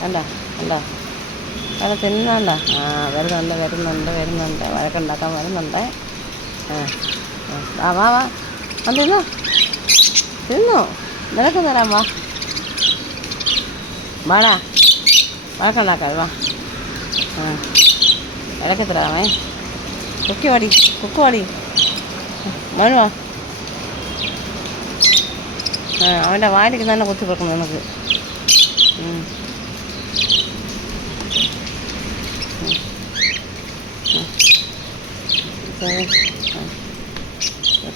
കണ്ട കണ്ട അത് തിന്നണ്ട. ആ വരുന്നുണ്ട് വരുന്നുണ്ട് വരുന്നുണ്ട്, വഴക്കുണ്ടാക്കാൻ വരുന്നുണ്ട്. വാ വാ വാ, അത് തിന്നോ തിന്നോ, നിനക്ക് തരാം. വാ വാടാ, വഴക്കുണ്ടാക്കാൻ വാ. ഇടയ്ക്ക് തരാമേ. കുക്കി വാടി, കുക്ക് വാടി, മോന് വാ. അവൻ്റെ വായിലേക്ക് തന്നെ കുത്തി കൊടുക്കണം നിനക്ക്.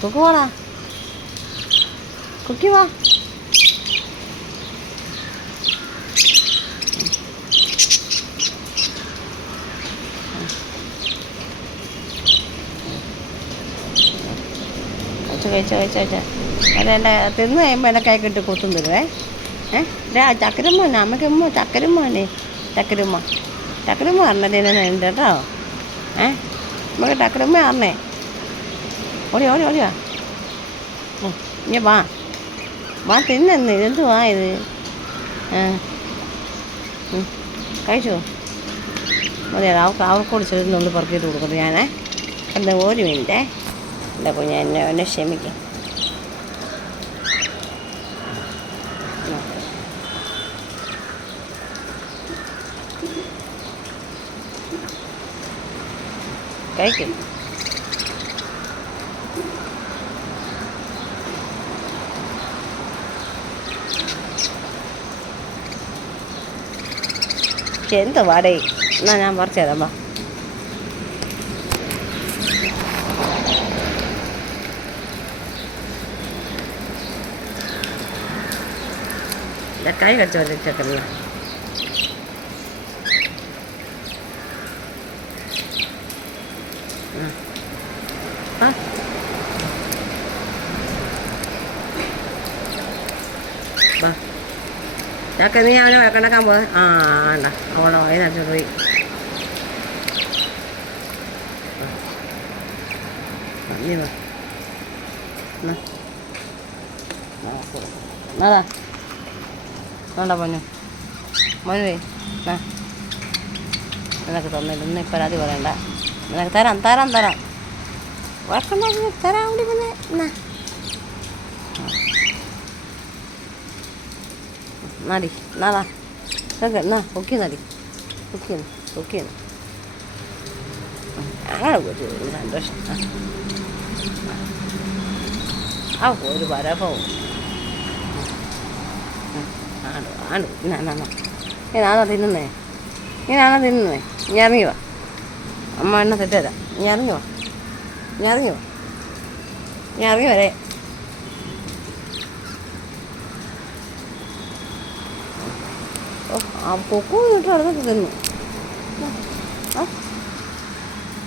കുക്ക് വാടാ, കുക്കി വാ. കഴിച്ച അതെൻ്റെ തിന്ന് കഴിയുമ്പോൾ എൻ്റെ കൈ കിട്ടി കുത്തും തരുവേ. ചക്കരമ്മോനെ അമ്മയ്ക്കമ്മോ, ചക്കരമ്മോനെ, ചക്കരമ്മ ചക്കരമ്മ പറഞ്ഞ തിന്നുന്നുണ്ട് കേട്ടോ. നമുക്ക് ചക്കരമ്മ പറഞ്ഞേ. ഓടി ഓടി ഓടിയാ, ഇനി വാ വാ തിന്നെന്ന്. ഇതെന്തുവാ ഇത്? കഴിച്ചോ? മതിയാ, അവർക്കോട് ചെറുന്നുള്ളി പറക്കിയിട്ട് കൊടുക്കുന്നത് ഞാനേ. എന്താ ഒരു മിനിറ്റേ, എൻ്റെ കുഞ്ഞ് എന്നെ ക്ഷമിക്കും. കഴിക്കും. എന്ത് വാടേ, എന്നാ ഞാൻ പറിച്ചു തരാം. വാ കൈ കടിച്ചു വരച്ചേക്കറിയ. ചക്ക നീ അവനെ വഴക്കുണ്ടാക്കാൻ പോയി. വേണ്ട, അവളെ വൈകുന്നേരത്ത് പോയി. നീ വാ, നടാ വേണ്ട പൊന്നു മോനുവേ. നിനക്ക് തന്നില്ല, ഇന്ന് പരാതി പറയണ്ട. നിനക്ക് തരാം തരാം തരാം, വഴക്കുണ്ടാക്കി തരാം. കൂടി പിന്നെ എന്നാ നടി നാടാ എന്നാ പൊക്കി നടി, പൊക്കിയെന്ന് പൊക്കിയെന്ന്. അങ്ങനെ ഒരു സന്തോഷം. ആ ഒരു പരഫവും ആണോ ആണോ. ഇങ്ങനാണോ തിന്നുന്നേ, ഇങ്ങനെയാണോ തിന്നുന്നേ? ഇനി ഇറങ്ങി വാ, അമ്മ എണ്ണ തെറ്റുതരാം. ഇനി ഇറങ്ങി വാ, ഇനി ഇറങ്ങി വാ, ഇനി ഇറങ്ങി വരേ. ആ പൊക്കു ഇട്ട് നടന്നൊക്കെ തിന്നു.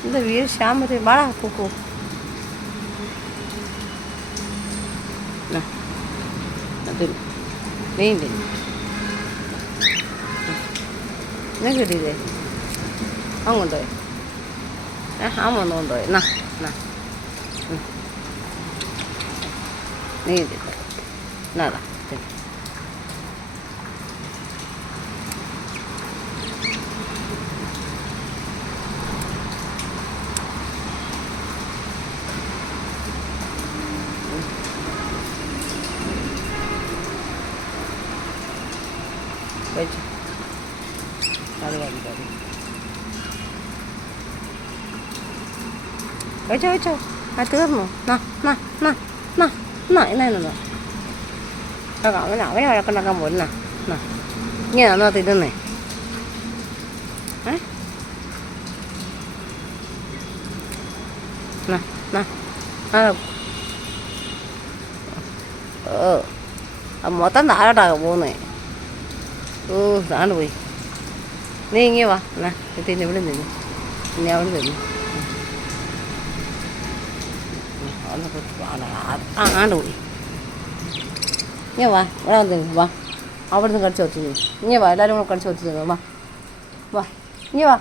എന്താ വീട് ശ്യാമത്തെ വാടാ പൊക്കു. നീ തിന്നു, നീ കിട്ടിയില്ലേ? അവൻ കൊണ്ടുപോയി, അവൻ വന്ന് കൊണ്ടുപോയി. എന്നാ നീ തിന്നു, എന്നാടാ കഴിച്ചു. അത് കഴിച്ചു കഴിച്ചോ കഴിച്ചോ. ആ തീർന്നു. എന്നാ അവനെ വഴക്കുണ്ടാക്കാൻ പോരുന്ന. ഇങ്ങനെ എന്നാ തിന്നുന്നേ? മൊത്തം താഴോട്ടാകെ പോകുന്നേ. താണ്ട് പോയി. നീ ഇങ്ങനെ വാ, എന്നാ തിന്നു, ഇവിടെ തിന്നു, ഇനി അവിടെ തിന്നു. ആണ്ട് പോയി. ഇങ്ങനെ വാ, ഇവിടെ തിന്നു. വാ, അവിടെ നിന്ന് കടിച്ചു വെച്ചു. ഇങ്ങനെ വാ, എല്ലാവരും കൂടെ കടിച്ചു വെച്ചു. വാ വാ, ഇങ്ങനെ വാ.